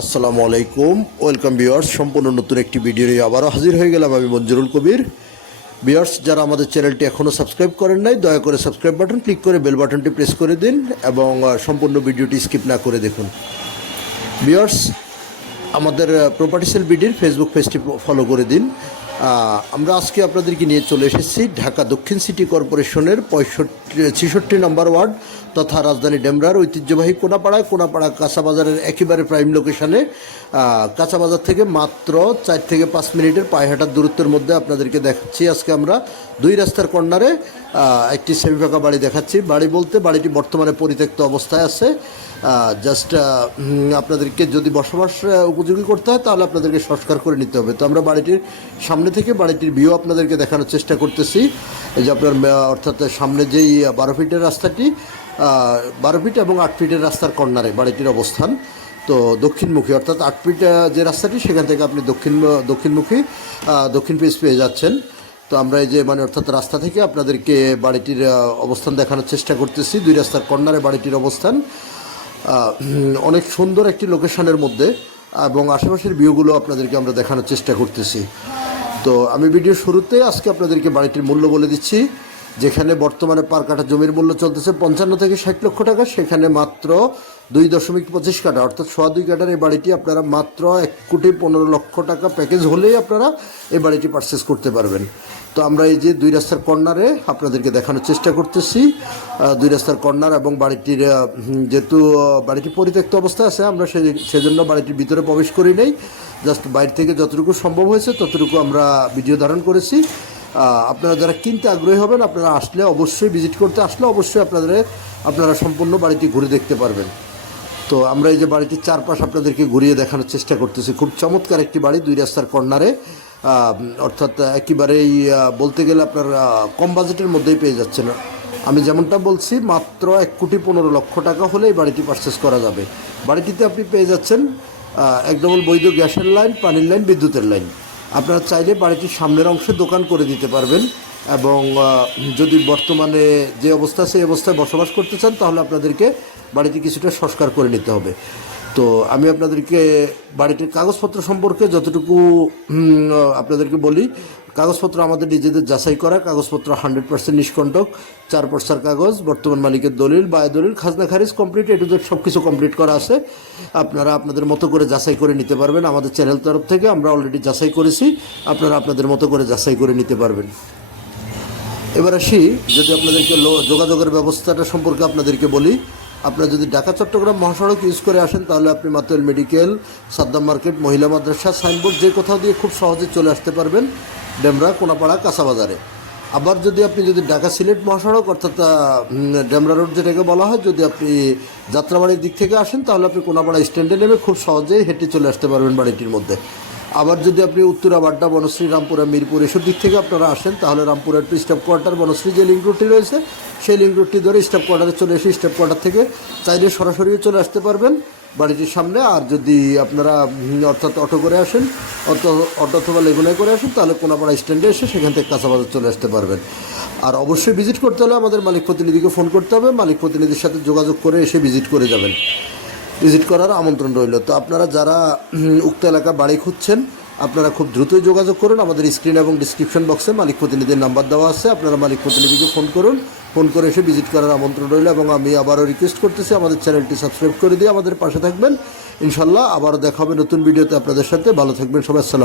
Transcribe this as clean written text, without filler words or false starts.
আসসালামু আলাইকুম, welcome viewers. সম্পূর্ণ নতুন একটি ভিডিও নিয়ে আবারও হাজির হয়ে গেলাম আমি মঞ্জুরুল কবির। ভিউয়ার্স, যারা আমাদের চ্যানেলটি এখনও সাবস্ক্রাইব করেন নাই, দয়া করে সাবস্ক্রাইব বাটন ক্লিক করে বেল বাটনটি প্রেস করে দিন এবং সম্পূর্ণ ভিডিওটি স্কিপ না করে দেখুন। ভিউয়ার্স, আমাদের প্রপার্টি সেল বিডির ফেসবুক পেজটি ফলো করে দিন। আমরা আজকে আপনাদেরকে নিয়ে চলে এসেছি ঢাকা দক্ষিণ সিটি কর্পোরেশনের 66 নম্বর ওয়ার্ড তথা রাজধানী ডেমরার ঐতিহ্যবাহী কোনাপাড়া কাঁচাবাজারের একেবারে প্রাইম লোকেশানে। কাঁচাবাজার থেকে মাত্র 4 থেকে 5 মিনিটের পায়ে হাঁটার দূরত্বের মধ্যে আপনাদেরকে দেখাচ্ছি। আজকে আমরা দুই রাস্তার কর্নারে একটি সেমি ফাঁকা বাড়ি দেখাচ্ছি। বাড়ি বলতে বাড়িটি বর্তমানে পরিত্যক্ত অবস্থায় আছে। জাস্ট আপনাদেরকে যদি বসবাস উপযোগী করতে হয় তাহলে আপনাদেরকে সংস্কার করে নিতে হবে। তো আমরা বাড়িটির সামনে থেকে বাড়িটির ভিউ আপনাদেরকে দেখানোর চেষ্টা করতেছি। এই যে আপনার অর্থাৎ সামনে যেই 12 ফিটের রাস্তাটি, 12 ফিট এবং 8 ফিটের রাস্তার কর্নারে বাড়িটির অবস্থান। তো দক্ষিণমুখী অর্থাৎ 8 ফিট যে রাস্তাটি, সেখান থেকে আপনি দক্ষিণমুখী দক্ষিণ পেজ পেয়ে যাচ্ছেন। তো আমরা এই যে অর্থাৎ রাস্তা থেকে আপনাদেরকে বাড়িটির অবস্থান দেখানোর চেষ্টা করতেছি। দুই রাস্তার কর্নারে বাড়িটির অবস্থান অনেক সুন্দর একটি লোকেশনের মধ্যে এবং আশেপাশের ভিউগুলো আপনাদেরকে আমরা দেখানোর চেষ্টা করতেছি। তো আমি ভিডিও শুরুতে আজকে আপনাদেরকে বাড়িটির মূল্য বলে দিচ্ছি। যেখানে বর্তমানে পার কাঠা জমির মূল্য চলতেছে 55 থেকে 60 লক্ষ টাকা, সেখানে মাত্র 2.25 কাঠা অর্থাৎ 2.25 কাঠার এই বাড়িটি আপনারা মাত্র 1,15,00,000 টাকা প্যাকেজ হলেই আপনারা এই বাড়িটি পারচেস করতে পারবেন। তো আমরা এই যে দুই রাস্তার কর্নারে আপনাদেরকে দেখানোর চেষ্টা করতেছি। দুই রাস্তার কর্নার এবং বাড়িটির যেহেতু বাড়িটি পরিত্যক্ত অবস্থায় আছে, আমরা সেজন্য বাড়িটির ভিতরে প্রবেশ করি নাই। জাস্ট বাইরে থেকে যতটুকু সম্ভব হয়েছে ততটুকু আমরা ভিডিও ধারণ করেছি। আপনারা যারা কিনতে আগ্রহী হবেন, আপনারা আসলে অবশ্যই ভিজিট করতে আসলে অবশ্যই আপনারা সম্পূর্ণ বাড়িটি ঘুরে দেখতে পারবেন। তো আমরা এই যে বাড়িটির চারপাশ আপনাদেরকে ঘুরিয়ে দেখানোর চেষ্টা করতেছি। খুব চমৎকার একটি বাড়ি দুই রাস্তার কর্নারে, অর্থাৎ একেবারেই বলতে গেলে আপনার কম বাজেটের মধ্যেই পেয়ে যাচ্ছেন। আমি যেমনটা বলছি, মাত্র 1,15,00,000 টাকা হলে এই বাড়িটি পারচেস করা যাবে। বাড়িটিতে আপনি পেয়ে যাচ্ছেন এক ডবল বৈধ গ্যাসের লাইন, পানির লাইন, বিদ্যুতের লাইন। আপনারা চাইলে বাড়িটির সামনের অংশে দোকান করে দিতে পারবেন এবং যদি বর্তমানে যে অবস্থা সেই অবস্থায় বসবাস করতে চান তাহলে আপনাদেরকে বাড়িটি কিছুটা সংস্কার করে নিতে হবে। তো আমি আপনাদেরকে বাড়িটির কাগজপত্র সম্পর্কে যতটুকু আপনাদেরকে বলি, কাগজপত্র আমাদের নিজেদের যাচাই করা কাগজপত্র 100% নিষ্কণ্টক, 4 পর্সার কাগজ, বর্তমান মালিকের দলিল, বায় দলিল, খাজনা খারিজ কমপ্লিট, এ টু জেড সব কিছু কমপ্লিট করা আছে। আপনারা আপনাদের মতো করে যাচাই করে নিতে পারবেন। আমাদের চ্যানেল তরফ থেকে আমরা অলরেডি যাচাই করেছি, আপনারা আপনাদের মতো করে যাচাই করে নিতে পারবেন। এবার আসি, যদি আপনাদেরকে যোগাযোগের ব্যবস্থাটা সম্পর্কে আপনাদেরকে বলি। আপনারা যদি ঢাকা চট্টগ্রাম মহাসড়ক ইউজ করে আসেন তাহলে আপনি মাতুয়েল মেডিকেল, সাদ্দাম মার্কেট, মহিলা মাদ্রাসা, সাইনবোর্ড যে কোথাও দিয়ে খুব সহজে চলে আসতে পারবেন ডেমরা, কোনাপাড়া, কাঁচাবাজারে। আবার যদি ঢাকা সিলেট মহাসড়ক অর্থাৎ ডেমরা রোড যেটাকে বলা হয়, যদি আপনি যাত্রাবাড়ির দিক থেকে আসেন তাহলে আপনি কোনাপাড়া স্ট্যান্ডে নেমে খুব সহজেই হেঁটে চলে আসতে পারবেন বাড়িটির মধ্যে। আবার যদি আপনি উত্তরা, বাড্ডা, বনশ্রী, রামপুরা, মিরপুর এসব দিক থেকে আপনারা আসেন তাহলে রামপুরের টু স্টাফ কোয়ার্টার, বনশ্রী যে লিঙ্ক রুটটি রয়েছে সেই লিঙ্ক রুটটি ধরে স্টাফ কোয়ার্টারে চলে এসে স্টাফ কোয়ার্টার থেকে চাইলে সরাসরিও চলে আসতে পারবেন বাড়িটির সামনে। আর যদি আপনারা অর্থাৎ অটো করে আসেন, অটো অথবা লেগুনায় করে আসেন তাহলে কোনাপাড়া স্ট্যান্ডে এসে সেখান থেকে কাঁচাবাজার চলে আসতে পারবেন। আর অবশ্যই ভিজিট করতে হলে আমাদের মালিক প্রতিনিধিকে ফোন করতে হবে। মালিক প্রতিনিধির সাথে যোগাযোগ করে এসে ভিজিট করে যাবেন। ভিজিট করার আমন্ত্রণ রইল। তো আপনারা যারা উক্ত এলাকা বাড়ি খুঁজছেন আপনারা খুব দ্রুতই যোগাযোগ করুন। আমাদের স্ক্রিন এবং ডিসক্রিপশন বক্সে মালিক প্রতিনিধির নাম্বার দেওয়া আছে, আপনারা মালিক প্রতিনিধিকে ফোন করুন। ফোন করে এসে ভিজিট করার আমন্ত্রণ রইল এবং আমি আবারও রিকোয়েস্ট করতেছি আমাদের চ্যানেলটি সাবস্ক্রাইব করে দিয়ে আমাদের পাশে থাকবেন। ইনশাল্লাহ আবারও দেখা হবে নতুন ভিডিওতে আপনাদের সাথে। ভালো থাকবেন সবাই। আসসালাম।